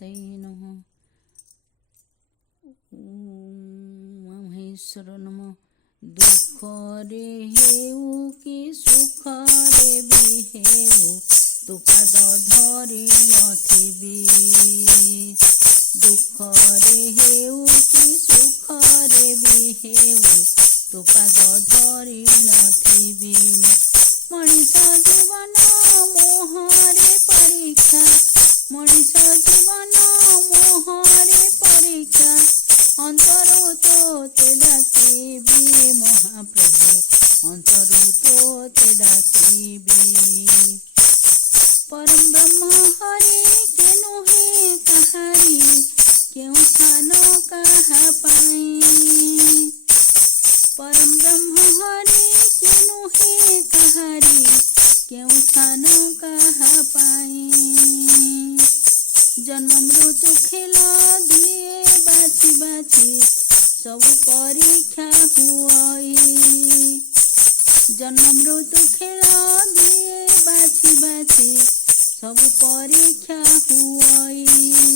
गणपतये नमः। ओम महेश्वर नमः। दुख रे हेउ कि सुख रे भी हेउ तु पाद धरि नथिबी। दुख रे हेउ कि सुख रे भी हेउ तु पाद धरि नथिबी। मଣିଷ ଜୀବନ ମୋହରେ ପରୀକ୍ଷା, ମଣିଷ ଜୀବନ ମୋହରେ ପରୀକ୍ଷା। ଅନ୍ତରୁ ତୋତେ ଡାକିବି ମହାପ୍ରଭୁ, ଅନ୍ତରୁ ତୋତେ ଡାକିବି। ପରମ ବ୍ରହ୍ମ ହରି କେ ନୁହେଁ କାହାରି, କେଉଁ ସ୍ଥାନ କାହା ପାଇଁ। ପରମ ବ୍ରହ୍ମ ହରି କେ ନୁହେଁ କାହାରି, କେଉଁ ସ୍ଥାନ କାହା ପାଇଁ। ଜନ୍ମ ମୃତ୍ୟୁ ଖେଳ ଦିଏ ବାଛି ବାଛି, ସବୁ ପରୀକ୍ଷା ହୁଅଇ। ଜନ୍ମ ମୃତ୍ୟୁ ଖେଳ ଦିଏ ବାଛି ବାଛି, ସବୁ ପରୀକ୍ଷା ହୁଅଇ।